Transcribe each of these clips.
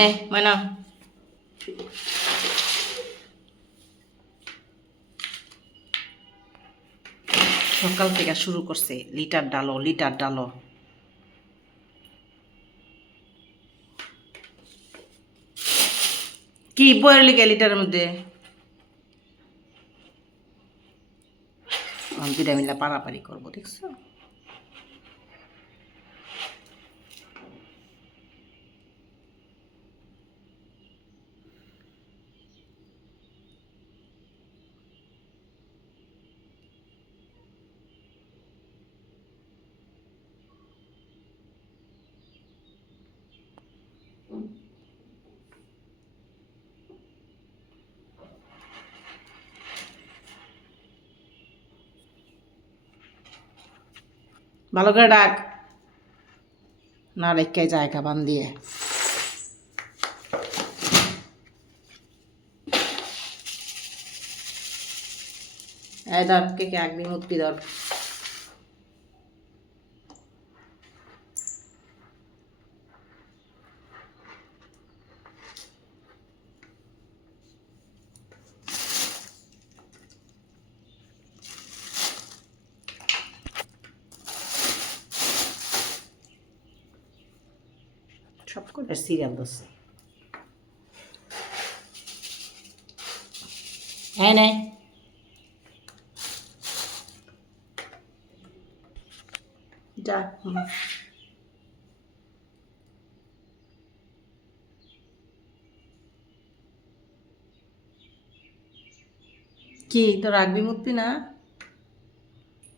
নে ময়না সকাল থেকে শুরু করছে, লিটার ডালো লিটার ডালো। কি বইয়ের লিগে লিটারের মধ্যে? দুটা মিলা পারাপারি করব, দেখছ? ভালো করে ডাক। না রেখে যায় বান দিয়ে। এই ধর, কে কে একদিন মুক্তি ধর। সব করে সিরিয়াল ধরছে। হ্যাঁ যা। কি তোর রাখবি মুতবি না?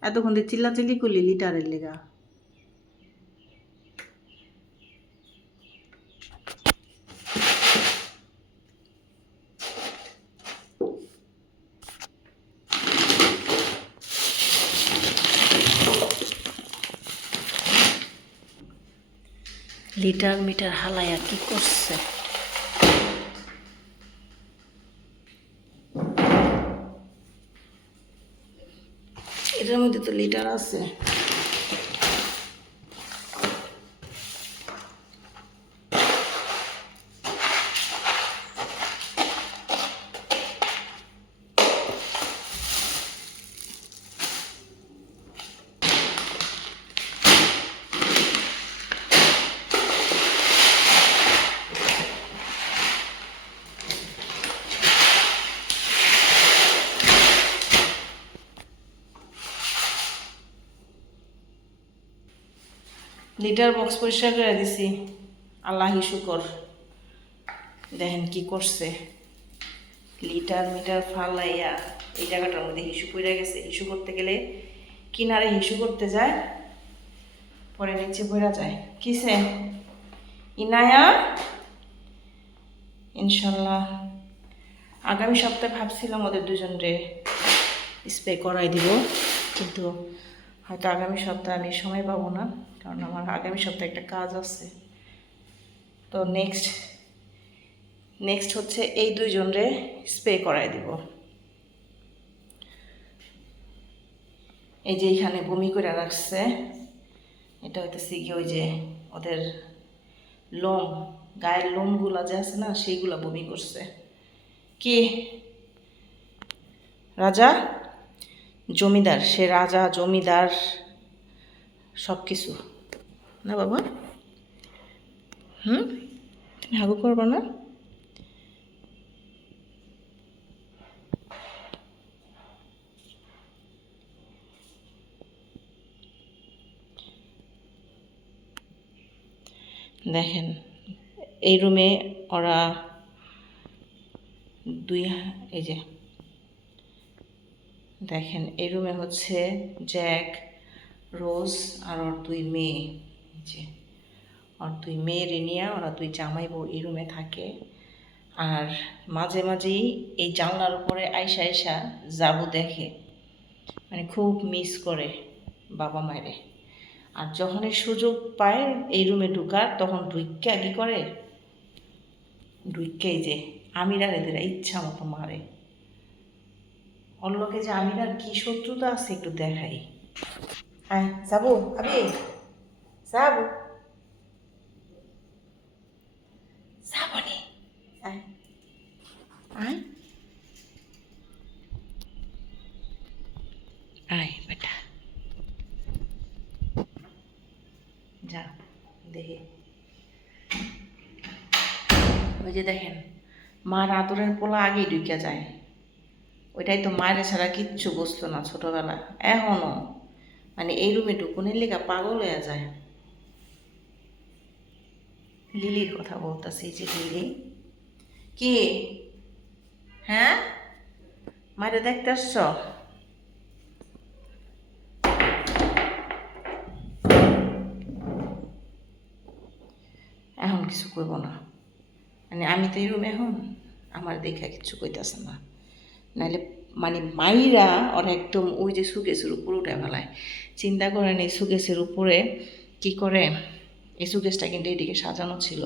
এতক্ষণ দিয়ে চিল্লাচিল্লি করলি লিটারের লেগা। লিটার মিটার হালাইয়া কি করছে? এটার মধ্যে তো লিটার আছে। লিটার বক্স পরিষ্কার করে দিছি। আল্লাহি শুকর। দেখেন কি করছে। লিটার মিটার ফালাইয়া এই জায়গাটার মধ্যে হিসু পড়ে গেছে। হিসু করতে গেলে কিনারে হিসু করতে যায়, পরে নিচে পড়া যায়। কিসে ইনায়া? ইনশাল্লাহ। আগামী সপ্তাহে ভাবছিলাম ওদের দুজনরে স্প্রে করাই দিব, কিন্তু হয়তো আগামী সপ্তাহে আমি সময় পাবো না, কারণ আমার আগামী সপ্তাহে একটা কাজ আছে। তো নেক্সট নেক্সট হচ্ছে এই দুইজনরে স্প্রে করাই দিব। এই যে এইখানে বমি করে রাখছে, এটা হইতেছে কি ওই যে ওদের লোম, গায়ের লোমগুলা যে আছে না, সেইগুলা বমি করছে। কে? রাজা? জমিদার, সে রাজা, জমিদার সব কিছু না বাবা? হুম? তুমি হাগু করবা না? দেখেন, এই রুমে ওরা দুই এই যে দেখেন, এই রুমে হচ্ছে জ্যাক, রোজ আর ওর দুই মেয়ে। যে, ওর দুই মেয়ে রেনিয়া, ওরা দুই জামাই বউ এই রুমে থাকে। আর মাঝে মাঝেই এই জানলার উপরে আইসা আইসা যাবু দেখে। মানে খুব মিস করে বাবা মায়েরে। আর যখনই সুযোগ পায় এই রুমে ঢুকার, তখন ঢুইকা কি করে? ঢুইকাই যে আমিরার এদের ইচ্ছা মতো মারে। অন্যকে যে আমি আর কী শত্রুতা আছে একটু দেখাই। হ্যাঁ যাব? আবি? যাব? হ্যাঁ। আয়। বেটা। দেখে। ওই যে দেখেন, মার আদরের পোলা আগেই ঢুকিয়া যায়। ওইটাই তো মায়ের ছাড়া কিচ্ছু বুঝতো না ছোটবেলা এখনও। মানে এই রুমে ঢুকুনের লেগা পাগল হয়ে যায়। লিলির কথা বলতেছি যে লিলি। কি? হ্যাঁ? মায়ের দেখতে আসছ? এখন কিছু করব না। মানে আমি তো এই রুমে এখন, আমার দেখা কিছু কইতাছে না। নাহলে মানে মাইরা ওর একদম ওই যে সুকেশের উপরে উঠে ফেলায়। চিন্তা করেন এই সুকেশের উপরে কি করে? এই সুকেশটা কিন্তু এইদিকে সাজানো ছিল।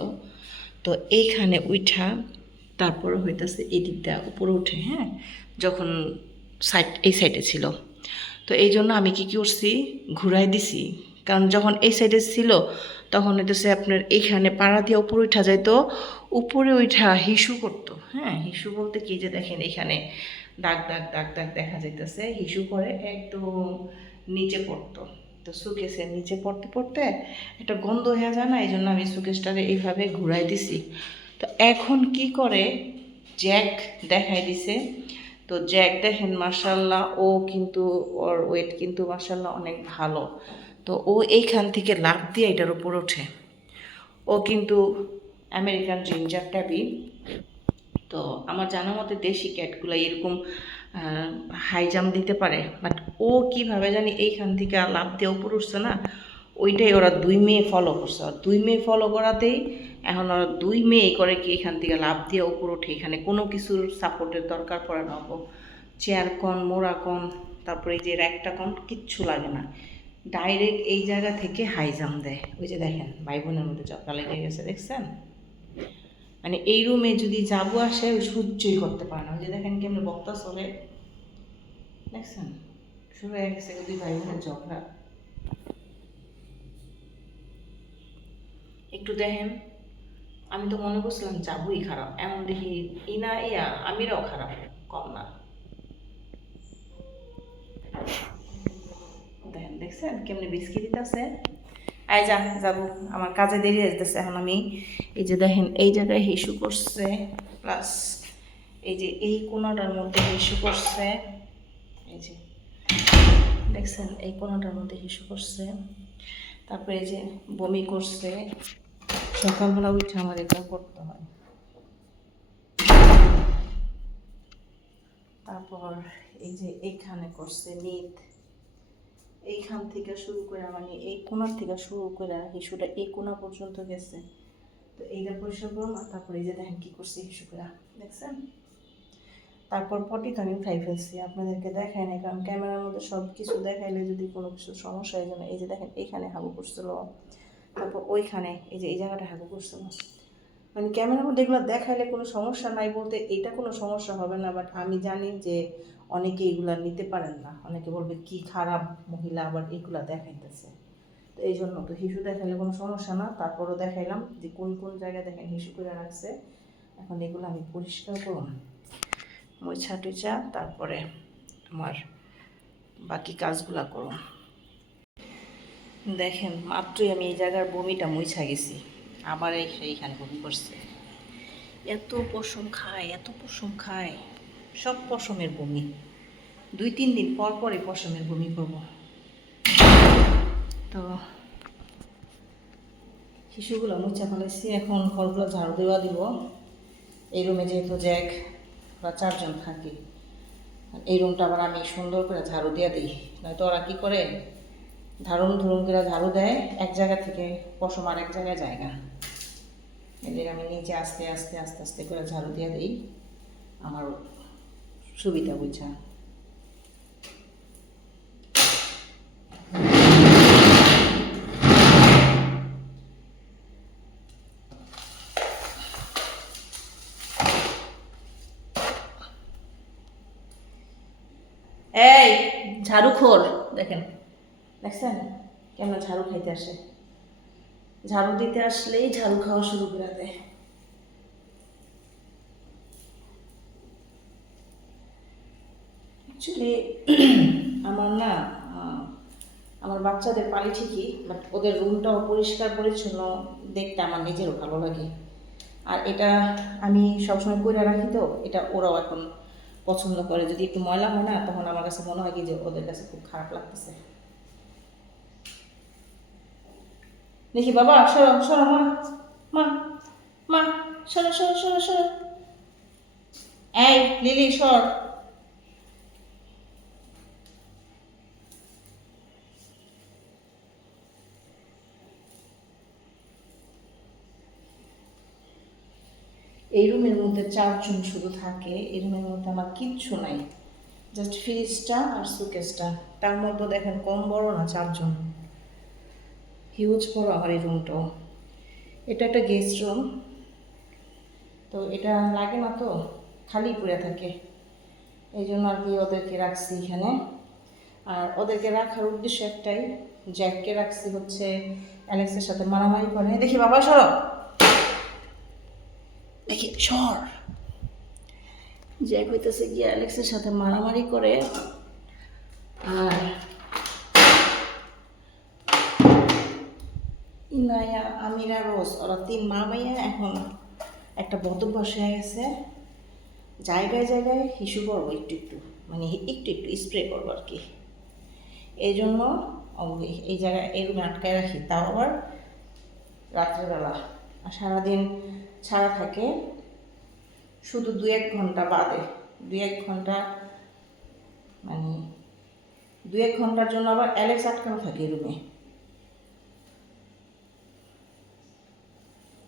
তো এইখানে উঠা তারপর হইতাছে এই দিকটা উপরে উঠে হ্যাঁ? যখন সাইড এই সাইডে ছিল। তো এই জন্য আমি কি করছি? ঘুরাই দিছি। কারণ যখন এই সাইডে ছিল, তখন হইতেছে আপনার এইখানে পাড়া দিয়ে উপরে উঠা যাইতো। উপরে উঠা হিসু করতো হ্যাঁ? হিসু বলতে কি যে দেখেন এখানে দাগ দাগ দাগ দাগ দেখা যাইতেছে, হিসু করে একদম নিচে পড়তো। তো সুকেসের নিচে পড়তে পড়তে একটা গন্ধ হয়ে যায় না এই জন্য আমি সুকেশটারে এইভাবে ঘুরাই দিছি। তো এখন কি করে? জ্যাক দেখাই দিছে। তো জ্যাক দেখেন মার্শাল্লাহ ও কিন্তু ওর ওয়েট কিন্তু মার্শাল্লাহ অনেক ভালো। তো ও এইখান থেকে লাভ দিয়ে এটার উপর ওঠে। ও কিন্তু আমেরিকান জিঞ্জার ট্যাবি তো আমার জানা মতে দেশি ক্যাটগুলো এরকম হাই জাম্প দিতে পারে। বাট ও কীভাবে জানি এইখান থেকে লাভ দিয়ে উপর উঠছে না। ওইটাই ওরা দুই মেয়ে ফলো করছে। দুই মেয়ে ফলো করাতেই এখন ওরা দুই মেয়ে করে কি এখান থেকে লাভ দিয়ে উপর ওঠে এখানে কোনো কিছুর সাপোর্টের দরকার পড়ে না ও চেয়ার কন, মোড়া কন, তারপরে এই যে র্যাকটা কন, কিচ্ছু লাগে না। ডাইরেক্ট এই জায়গা থেকে হাই জাম্প দেয়। ওই যে দেখেন, ভাই বোনের মধ্যে চক্রা লেগে গেছে, দেখছেন? মানে এই রুমে যদি যাব আসে সহ্যই করতে পারে না। যে দেখেন কেমন বক্তা চলে। দেখছেন? শুরু হয়ে গেছে দুই ভাই বোনের ঝগড়া। একটু দেখেন, আমি তো মনে করছিলাম যাবই খারাপ। এমন দেখি ইনা, ইয়া, আমিরাও খারাপ, কম না। দেখছেন? কেমনি বিস্কিট দিতেছে? আয় যা, যাব। আমার কাজে দেরি আসতেছে এখন আমি। এই যে দেখেন, এই জায়গায় হিসু করছে প্লাস এই যে এই কোনাটার মধ্যে হিসু করছে, এই যে দেখছেন, এই কোনাটার মধ্যে হিসু করছে, তারপরে এই যে বমি করছে, সকালবেলা উঠে আমার এটা করতে হয়। তারপর এই যে এইখানে করছে নিত এইখান থেকে শুরু করে মানে এই কোনার থেকে শুরু করে হিসুটা এই কোনা পর্যন্ত গেছে। তো এইটা পরিষ্কার করুন, আর তারপরে যে দেখেন কী করছে হিসু দেখছেন? তারপর পটি তো আমি খাই ফেলছি, আপনাদেরকে দেখাই না কারণ ক্যামেরার মধ্যে সব কিছু দেখাইলে যদি কোনো কিছু সমস্যা হয় জন্য এই যে দেখেন, এইখানে হাগু করছিল। তারপর ওইখানে, এই যে এই জায়গাটা হাগু করছিল মানে ক্যামেরার মধ্যে এগুলো দেখাইলে কোনো সমস্যা নাই বলতে এটা কোনো সমস্যা হবে না বাট আমি জানি যে অনেকে এগুলা নিতে পারেন না। অনেকে বলবে, কি খারাপ মহিলা আবার এগুলা দেখাইতেছে? তো এই জন্য তো হিসু দেখাইলে কোনো সমস্যা না। তারপরও দেখাইলাম যে কোন কোন জায়গায় দেখেন হিসু করে রাখছে। এখন এগুলো আমি পরিষ্কার করুন মোছা টুচা তারপরে আমার বাকি কাজগুলা করুন দেখেন, মাত্রই আমি এই জায়গার বমিটা মুছা গেছি। আবার এই এইখানে বমি করছে। এত পশম খায়, এত পশম খায়। সব পশমের বমি। দুই, তিন দিন পর পরে পশমের বমি করব। তো শিশুগুলো মুছা ফেলেছি, এখন ঘরগুলো ঝাড়ু দেওয়া দিব। এই রুমে যেহেতু জ্যাক বা চারজন থাকি। এই রুমটা আবার আমি সুন্দর করে ঝাড়ু দিয়ে দিই। নয়তো ওরা কী করে? ধারুন ধরুন করে ঝাড়ু দেয়, এক জায়গা থেকে পশম আর এক জায়গায় জায়গা এদের আমি নিচে আস্তে আস্তে আস্তে আস্তে করে ঝাড়ু দিয়ে দিই। আমার সুবিধা বুঝা এই ঝাড়ু খোর দেখেন। দেখছেন? কেমন ঝাড়ু খাইতে আসে। ঝাড়ু দিতে আসলেই ঝাড়ু খাওয়া শুরু করে দেয়। অ্যাকচুয়ালি আমার না আমার বাচ্চাদের পারি ঠিকই বাট ওদের রুমটাও পরিষ্কার পরিচ্ছন্ন, দেখতে আমার নিজেরও ভালো লাগে। আর এটা আমি সবসময় করে রাখি তো, এটা ওরাও এখন পছন্দ করে। যদি একটু ময়লা হয় না, তখন আমার কাছে মনে হয় কি যে ওদের কাছে খুব খারাপ লাগতেছে। দেখি বাবা, সরো সরো, মা মা মা, সরো সরো সরো সরো। এই, লিলি, সর। এই রুমের মধ্যে চারজন শুধু থাকে, এই রুমের মধ্যে আমার কিচ্ছু নাই। জাস্ট ফ্রিজটা আর সুকেসটা তার মধ্যে দেখেন কম বড় না চারজন। হিউজ বড় আমার এই রুমটাও এটা একটা গেস্ট রুম তো এটা লাগে না তো, খালি পড়ে থাকে। এই জন্য আর কি ওদেরকে রাখছি এখানে। আর ওদেরকে রাখার উদ্দেশ্য একটাই, জ্যাককে রাখছি হচ্ছে অ্যালেক্সের সাথে মারামারি করে। দেখি বাবা, সর। দেখি, সর। জ্যাক হইতেছে গিয়ে অ্যালেক্সের সাথে মারামারি করে, আর ইনায়া, আমিরা, রোজ, ওরা তিন মা মাইয়া এখন একটা বদভ্যাস হয়ে গেছে। জায়গায় জায়গায় হিসু করব একটু একটু মানে একটু একটু স্প্রে করব আর কি। এই জন্য এই জায়গায় এই আটকায় রাখি, তাও আবার রাত্রেবেলা। আর সারাদিন ছাড়া থাকে, শুধু দু এক ঘণ্টা বাদে। দু এক ঘণ্টা মানে দু এক ঘণ্টার জন্য আবার অ্যালেক্স আটকানো থাকে রুমে।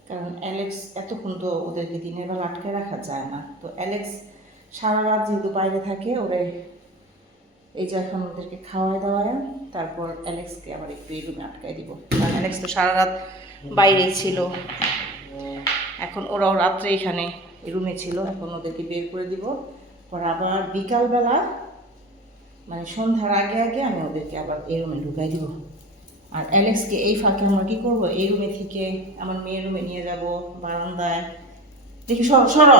কারণ অ্যালেক্স এতক্ষণ তো ওদেরকে দিনের বেলা আটকে রাখা যায় না। তো অ্যালেক্স সারা রাত যেহেতু বাইরে থাকে, ওরে এই যে এখন ওদেরকে খাওয়ায় দাওয়ায়, তারপর অ্যালেক্সকে আবার একটু এই রুমে আটকায় দিব। কারণ অ্যালেক্স তো সারা রাত বাইরেই ছিল। এখন ওরাও রাত্রে এখানে রুমে ছিল, এখন ওদেরকে বের করে দিব। পর আবার বিকালবেলা মানে সন্ধ্যার আগে আগে আমি ওদেরকে আবার এই রুমে ঢুকাই দিব। আর অ্যালেক্সকে এই ফাঁকে আমরা কী করব? এই রুমে থেকে আমার মেয়ের রুমে নিয়ে যাব, বারান্দায়। দেখি, সর সর।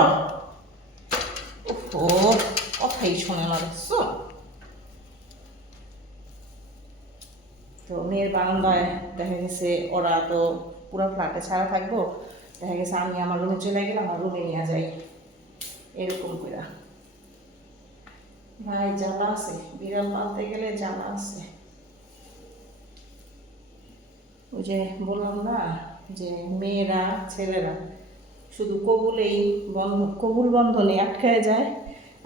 ও কথাই শোনে না, দেখছ? তো মেয়ের বারান্দায় দেখা গেছে ওরা তো পুরো ফ্ল্যাটে ছাড়া থাকব। দেখা গেছে আমি আমার রুমে চলে গেলাম আমার রুমে নিয়ে যাই। এরকম করে ভাই জানা আছে। বিড়াল পালতে গেলে জানা আছে। ওই যে বললাম না, যে মেয়েরা, ছেলেরা শুধু কবুলেই বন্ধ, কবুল বন্ধনে আটকায় যায়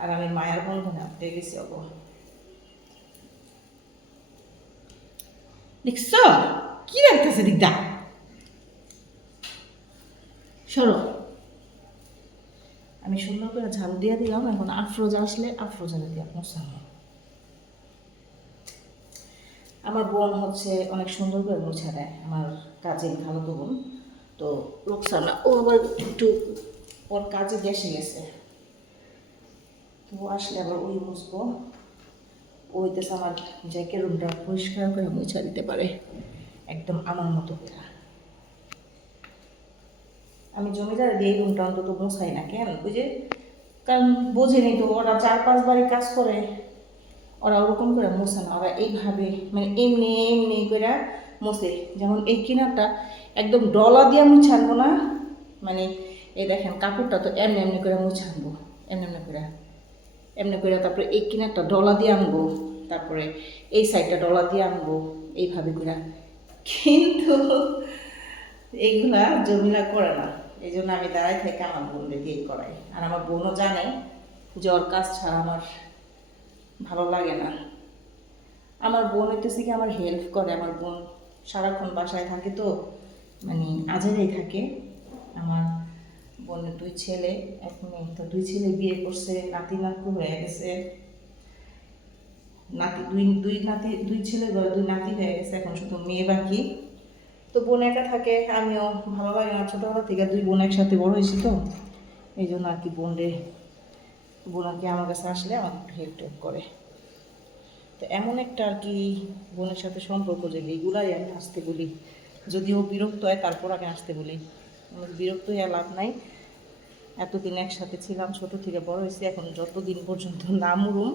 আর আমি মায়ের বন্ধনে আটকে গেছি অব দেখছ? কি রাখতেছে দিকদা সরো আমি সুন্দর করে ঝাড়ু দিয়ে দিলাম, এখন আফরোজা আসলে আফরোজারে দিয়ে মোছানো আমার বোন হচ্ছে অনেক সুন্দর করে মুছা দেয়, আমার কাজে ভালো তো বোন। তো রোকসানা ও আবার একটু ওর কাজে দেশে গেছে। তো আসলে আবার ওই মুছবো। ও হইতেছে আমার জ্যাকের রুমটা পরিষ্কার করে মুছা দিতে পারে, একদম আমার মতো করে। আমি জমিদার দিয়ে রুমটা অন্তত মোছাই না কেন? বুঝে কারণ বোঝেনি তো, ওরা চার পাঁচ বাড়ি কাজ করে, ওরা ওরকম করে মোছে না, ওরা এইভাবে মানে এমনি এমনি করে মোছে। যেমন এই কিনারটা একদম ডলা দিয়ে মুছানবো না মানে এই দেখেন কাপড়টা তো এমনি এমনি করে মুছানবো এমনি এমনি করে। এমনি করে তারপরে এই কিনারটা ডলা দিয়ে আনব, তারপরে এই সাইডটা ডলা দিয়ে আনব, এইভাবে করে। কিন্তু এইগুলা জমিলা করে না। এই জন্য আমি দাঁড়াই থেকে আমার বোনকে দিয়ে করাই। আর আমার বোনও জানে ওর কাজ ছাড়া আমার ভালো লাগে না। আমার বোন হইতেছে কি আমার হেল্প করে। আমার বোন সারাক্ষণ বাসায় থাকে তো মানে আজেরাই থাকে। আমার বোনের দুই ছেলে, এক মেয়ে। তো দুই ছেলে বিয়ে করছে, নাতি নাতু হয়ে গেছে। নাতি, দুই দুই নাতি, দুই ছেলে দুই নাতি হয়ে গেছে, এখন শুধু মেয়ে বাকি। তো বোন একা থাকে, আমিও ভালো লাগে না ছোটোবেলা থেকে, দুই বোন একসাথে বড় হয়েছি তো। এই জন্য আর কি বোন রে, বোন আর কি আমার কাছে আসলে আমার হেল্প টেল্প করে। তো এমন একটা আর কি বোনের সাথে সম্পর্ক যে এগুলাই আমি আসতে বলি। যদিও বিরক্ত হয়, তারপর আমি আসতে বলি। বিরক্ত হয়ে লাভ নাই। এতদিন একসাথে ছিলাম, ছোট থেকে বড় হয়েছি, এখন যতদিন পর্যন্ত না মরুম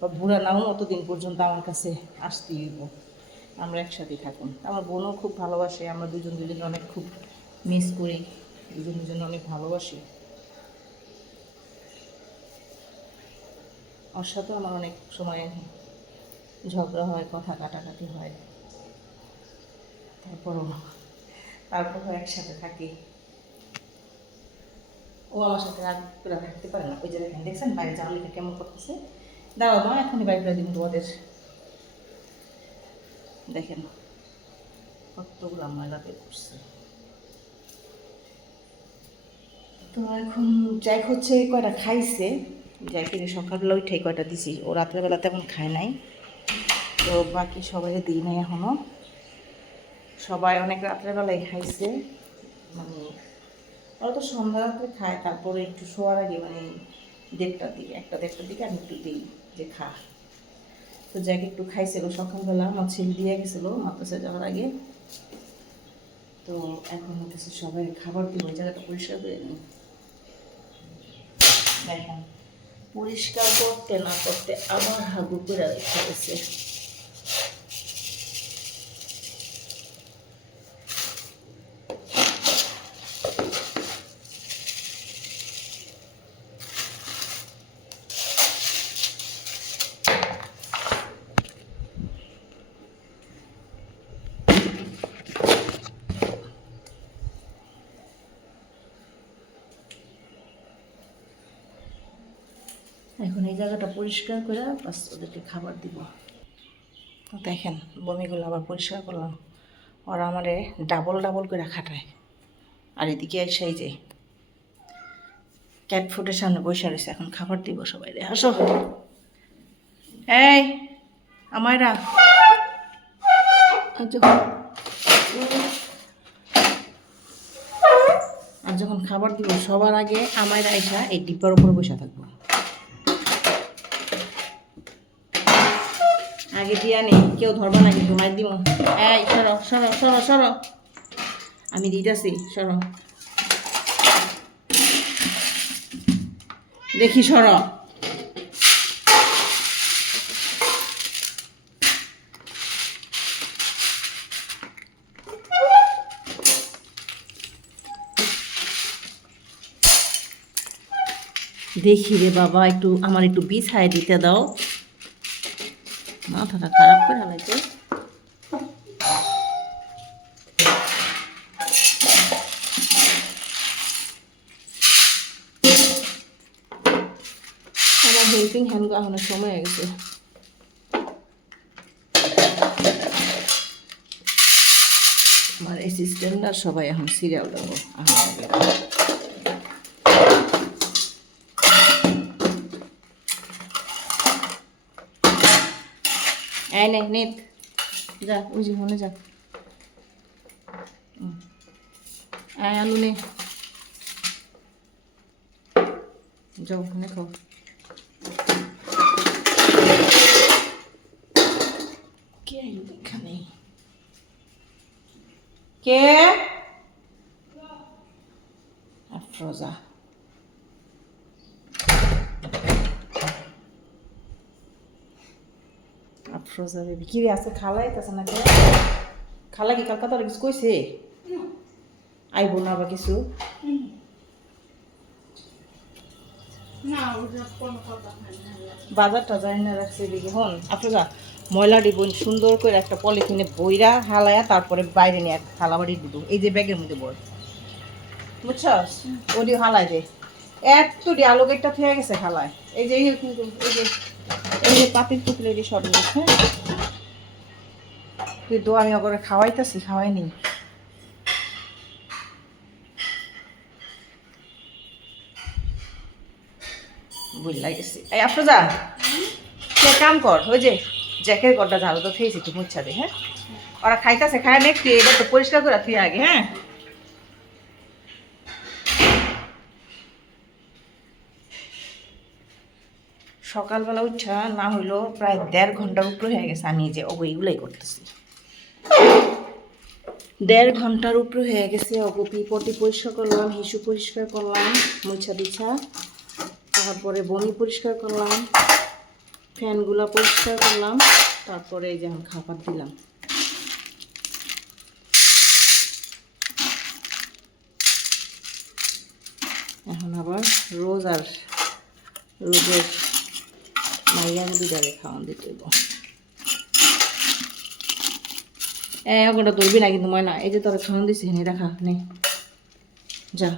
বা বুড়া নাও অতদিন পর্যন্ত আমার কাছে আসতেই হইব। আমরা একসাথেই থাকুন। আমার বোনও খুব ভালোবাসে, আমরা দুজন দুজন অনেক খুব মিস করি, দুজন দুজন অনেক ভালোবাসি। ওর সাথেও আমার অনেক সময় ঝগড়া হয়, কথা কাটাকাটি হয়। তারপরও তারপরও একসাথে থাকি। ও আমার সাথে করে থাকতে পারে না। ওই যে দেখেন, দেখছেন বাইরে জানালিকে কেমন করতেছে? দাঁড়াও মা এখনই বাইরে দিব তোমাদের। দেখেন কতগুলো ময়লা বের করছে। তো এখন জ্যাক হচ্ছে কয়টা খাইছে জ্যাকের সকালবেলা উঠে কয়টা দিছি, ও রাত্রেবেলা তেমন খায় নাই। তো বাকি সবাই দিই নাই এখনও সবাই অনেক রাত্রেবেলায় খাইছে মানে ওরা তো সন্ধ্যা রাত্রে খায়, তারপরে একটু শোয়ার আগে মানে দেড়টার দিকে, একটা দেড়টার দিকে আমি একটু দিই যে খা। তো জ্যাক একটু খাইছিল, সকালবেলা আমার ছেলে দিয়ে গেছিল মাদ্রাসা যাওয়ার আগে। তো এখন হচ্ছে সবাই খাবার দিব জায়গাটা পরিষ্কার করে নিই দেখেন, পরিষ্কার করতে না করতে আবার হাগু করে রেখে গেছে এখন এই জায়গাটা পরিষ্কার করে বাস ওদেরকে খাবার দিব। দেখেন, বমিগুলো আবার পরিষ্কার করলাম। ওরা আমারে ডাবল ডাবল করে খাটায়। আর এদিকে এসে এই যে ক্যাট ফুডের সামনে বসে রয়েছে, এখন খাবার দিব সবাই। রে আসো। এই, আমায়রা। আর যখন আর যখন খাবার দিব, সবার আগে আমায় এসা এই ডিব্বার উপরে বসে থাকব। আগে দিয়া নেই কেউ ধরবা না কিন্তু মার দিব। এই সরো সরো সরো সরো। আমি দিতেছি সরো। দেখি সরো। দেখি রে বাবা একটু আমার একটু বিছায় দিতে দাও। মাথাটা খারাপ করে হালাইতে আমার হেল্পিং হ্যান্ড এখনও সময় হয়ে গেছে। আমার অ্যাসিস্ট্যান্ট আর সবাই এখন সিরিয়াল দেবো এই নে নিত যা, ওই যে মনে যা। আয় আলু নে। যাও ওখানে খাও। কে আইলো এখানে? আফরোজা বেবি। কি রে আজকে খালাই তাছে না কে খালা কি কালকাতার কিছু কইছে? আইব না বা কিছু। বাজারটা যাই না রাখছে এদিকে। হন আফরোজা ময়লা ডিবন সুন্দর করে একটা পলিথিনে বইরা হালায়া তারপরে বাইরে নিয়ে এক থালা বাড়ি দুটো এই যে ব্যাগের মধ্যে বই বুঝছস? ওডি হালাই দে। এত ডি আলো গেটটা থেকে গেছে খালায়। এই যে এই যে এই যে সব তুই দো আমি খাওয়াইতেছি কাম কর, ওই যে তো হ্যাঁ? ওরা খাইতেছে, খায় নে তুই তো পরিষ্কার করে তুই আগে হ্যাঁ? সকালবেলা উঠা না হইল প্রায় দেড় ঘণ্টার উপরে হয়ে গেছে আমি যে অগো এগুলোই করতেছি। দেড় ঘণ্টার উপরে হয়ে গেছে অগো পিপটি পরিষ্কার করলাম, হিসু পরিষ্কার করলাম, মুছা বিছা তারপরে বমি পরিষ্কার করলাম, ফ্যানগুলা পরিষ্কার করলাম, তারপরে এই যে আমি খাবার দিলাম। এখন আবার রোজ আর রোদের দিতে হইব এ ওটা তুলবি না কিন্তু ময়না এই যে তোরা খাওয়ান দিছি হেনে রাখা নে। যা।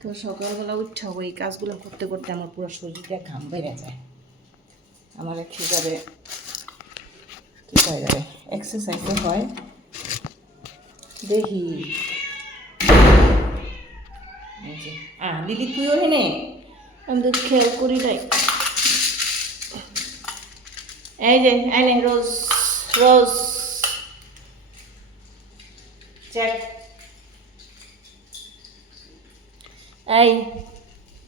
তো সকালবেলা উঠা ওই কাজগুলো করতে করতে আমার পুরো শরীরটা ঘাম বেড়ে যায়। আমার খিদারে কি করা যাবে এক্সারসাইজও হয়। দেখি। এই যে, আ দিদি তুইও হেনে আমি তো খেয়াল করি নাই এই যে এই নে রোজ রোজ। চেক এই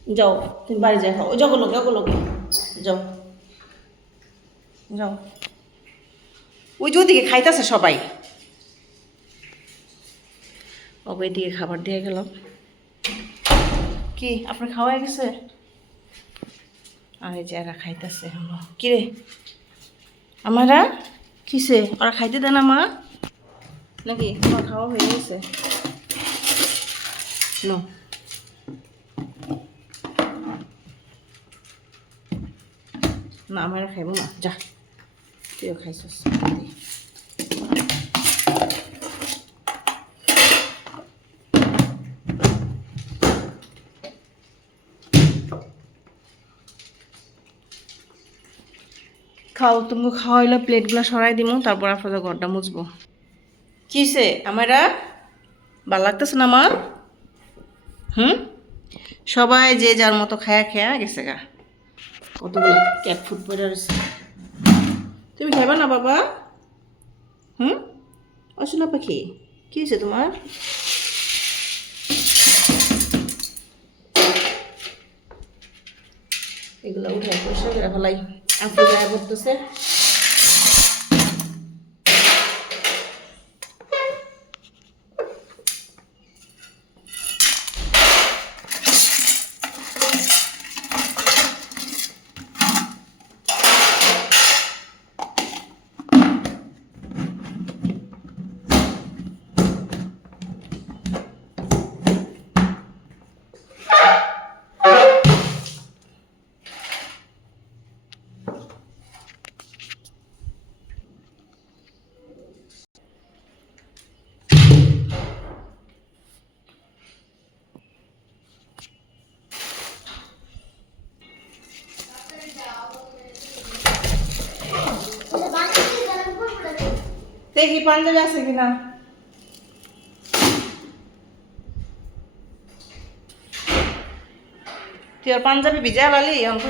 যাও তুমি বাড়ি যাই খাও যাও লোকে ওগুলো যাও। যাও। ওই যে ওদিকে খাইতেছে সবাই। ওকে দিকে খাবার দিয়ে গেলাম। কি, আপনার খাওয়া গেছে? আর এই যে এরা খাইতেছে হলো কিরে? আমারা? কিসে? ওরা খাইতে দেন মা? নাকি তোমার খাওয়া হয়ে গেছে? না। আমার খাইব না যা, তুইও খাইছিস। খাও তুমি খাওয়াইলে, প্লেটগুলো সরাই দিব তারপর আপনাদের ঘরটা মুছবো। কিসে আমারা ভালো লাগতেছে না আমার হুম? সবাই যে যার মতো খায়া খেয়া গেছে গা। কতগুলো ক্যাট ফুড পরে তুমি খাইবা না, বাবা? হুম? অশোনা পাখি, কি হয়েছে তোমার? এগুলো উঠাই পয়সা ফেলাই। আপনি গায়ে পড়তেছে দেখি পাঞ্জাবি আছে কিনা? তুই আর পাঞ্জাবি ভিজা লালি অঙ্ক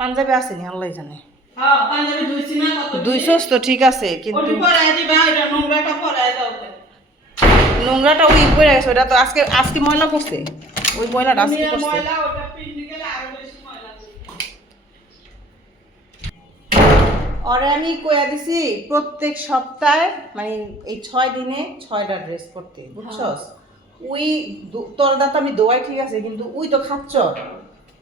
পাঞ্জাবি আছে নি আল্লাহ জানে। হ্যাঁ, দুইশোস তো ঠিক আছে কিন্তু নোংরাটা ওই পড়ে গেছে ওটা তো আজকে আজকে ময়লা করছে ওই ময়লাটা আজকে করছে ময়লা ওটা পিন্ডি গেলে আরও বেশি ময়লা করবে। ওরে আমি কইয়া দিছি প্রত্যেক সপ্তাহে মানে এই ছয় দিনে ছয়টা ড্রেস পরতে বুঝছস? ওই তোর দাঁত আমি দোয়াই ঠিক আছে কিন্তু ওই তো খাচ্ছ।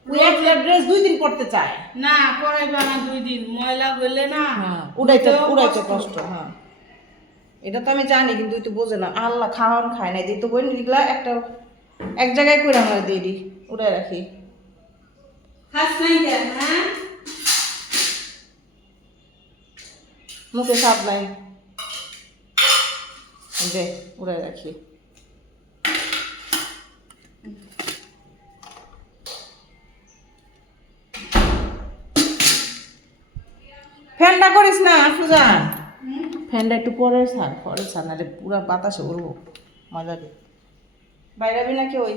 ওই একটা ড্রেস দুই দিন পরতে চায়। না পরাইবা না দুই দিন ময়লা গলে না হ্যাঁ উড়াইতে এতেও উড়াইতে কষ্ট। হ্যাঁ। এটা তো আমি জানি কিন্তু তুই তো বোঝে না। আল্লাহ খাওয়ান খায় নাই দিই তো বই নিগলা একটা এক জায়গায় করে আমরা দিয়ে দিই উড়াই রাখি। খাস নাই কেন হ্যাঁ? মুখে সাপ নাই। দে উড়াই রাখি ফ্যানটা করিস না সুজান। ফ্যানটা একটু পরে ছাড় পরে ছাড় নাহলে পুরো বাতাসে উড়বো। মজা দে বাইরাবি নাকি ওই?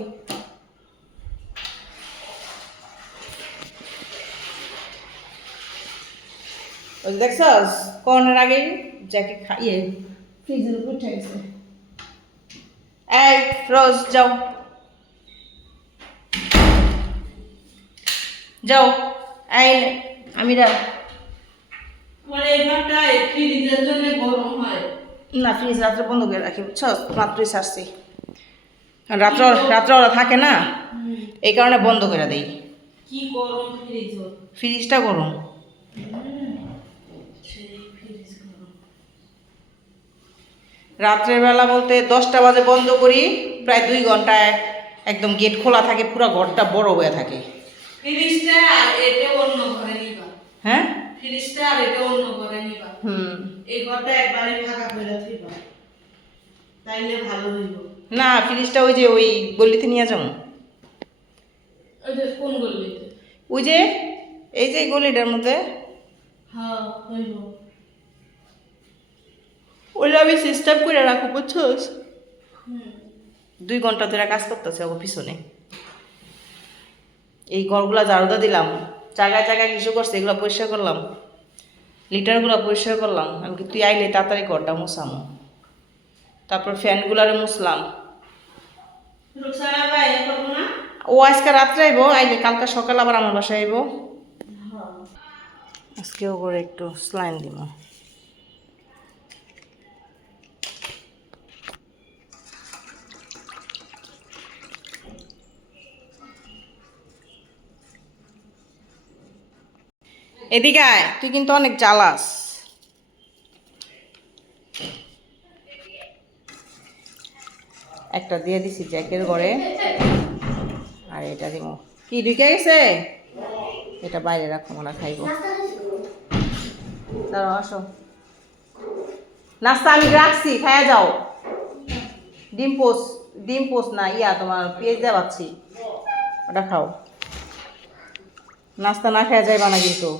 ওই যে দেখছস কর্নের আগেই জ্যাকেট খাইয়ে ফ্রিজের উপর উঠে গেছে এই রোজ যাও। যাও। এই আমিরা আমার এই ঘরটা ফ্রিজের জন্য গরম হয়। না ফ্রিজ রাত্রে বন্ধ করে রাখি বুঝছ রাত্রে ছাড়ছি। রাত্র রাত্রে ওরা থাকে না এই কারণে বন্ধ করে দেই। কি গরম ফ্রিজ ফ্রিজটা গরম সেই ফ্রিজ রাত্রের বেলা বলতে দশটা বাজে বন্ধ করি প্রায় দুই ঘন্টায় একদম গেট খোলা থাকে পুরো ঘরটা বড় হয়ে থাকে। ফ্রিজটা আর এটা অন্য হ্যাঁ? না ফ্রিজটা ওই যে ওই গলিতে নিয়ে যাব। ওই যে এই যে গলিটার মধ্যে। হ্যাঁ ওইটা আমি সিস্টেম করে রাখো বুঝছোস? দুই ঘণ্টা ধরে কাজ করতেছে ওর পিছনে। এই ঘরগুলা ঝাড়ুদা দিলাম জায়গায় জায়গায় কিছু করছে এগুলো পরিষ্কার করলাম। লিটারগুলো পরিষ্কার করলাম আমি তুই আইলে তাড়াতাড়ি ঘরটা মুছামো। তারপর ফ্যানগুলারে মুছলাম। ও আজকে রাত্রে আইব আইলে কালকে সকাল আবার আমার বাসায় আইব। আজকে করে একটু স্লাইন দিব এদিকে আয়, তুই কিন্তু অনেক জ্বালাস। একটা দিয়ে দিছি জ্যাকের ঘরে। আর এটা দিব কি, ঢুকে গেছে? এটা বাইরে রাখো, আমরা খাইব। দাঁড়াও, আসো। নাস্তা আমি রাখছি, খাইয়া যাও। ডিম পোস্ট ডিম পোস্ট না, ইয়া তোমার পেঁয়াজ দেওয়া পাচ্ছি ওটা খাও। নাস্তা না খাওয়া যাইবা না কিন্তু।